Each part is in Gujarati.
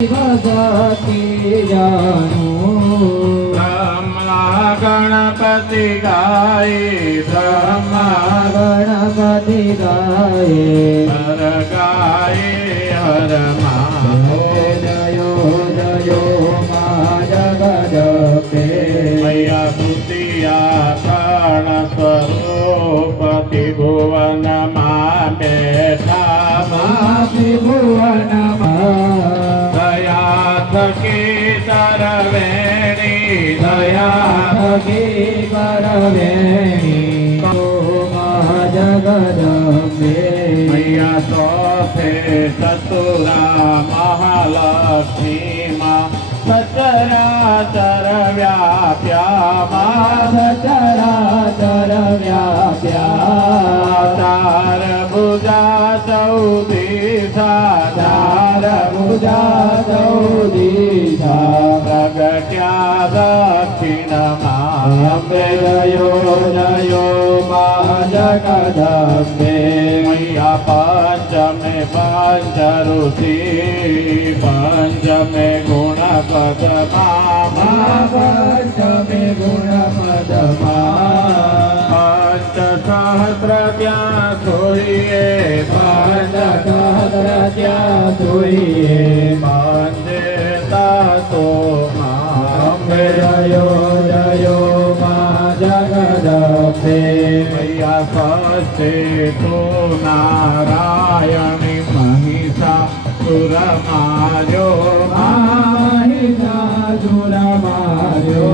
ભગતિ જાનું બ્રહ્મા ગણપતિ ગાય બ્રહ્મા ગણપતિ ગાયે હર ગાય હર મા જયો મા જગદંબે મૈયા સુતિયા કણ સ્વરૂપ ત્રિભુવનમાં બેઠા મા ત્રિભુવનમાં દયા થકી તરવેણી દયા થકી પરવેણી મા જગદંબે મૈયા સોથે ચતુરા મહાલક્ષ્મીમાં સચરાચર વ્યાપ્યા સચરાચર વ્યાપ્યા ચાર ભુજા ચૌદીસા ચાર ભુજા ચૌદીસા પ્રગટ્યા દક્ષિણમાં અંબે જયો મા જગદંબે મૈયા પંચમે પંચ ઋષિ પંચમે ગુણ પદમા પંચમે ગુણ પદમા પંચ સહસ્ર ત્યાં જોઈએ પંચસહસ્ર ત્યાં જોઈએ પંચે તાતો અંબે જયો મા જગદંબે મૈયા સ્વસ્તે તો નારાયણી મહિષા સુરમાર્યો માહિષાસુર માર્યો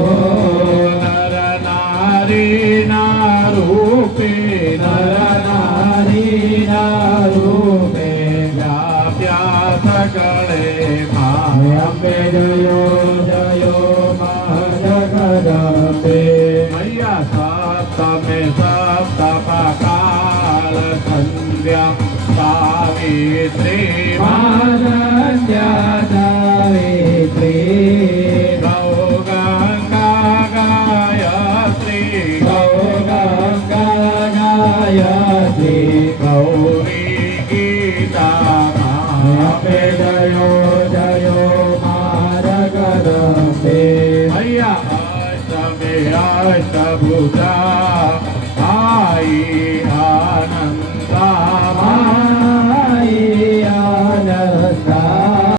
નર નારી ના રૂપે નર નારીના રૂપે વ્યાપ્યા સગળે અંબે જયો મા જગદંબે મૈયા સપ્તમે સપ્તપકાલ સંધ્યા સાવિત્રી સંધ્યા સાવિત્રી ગૌ ગંગા ગાયત્રી ગંગા ગાયત્રી ગૌરી ગીતા અંબે જયો મા જગદંબે મૈયા અષ્ટમે અષ્ટભુજા આઈ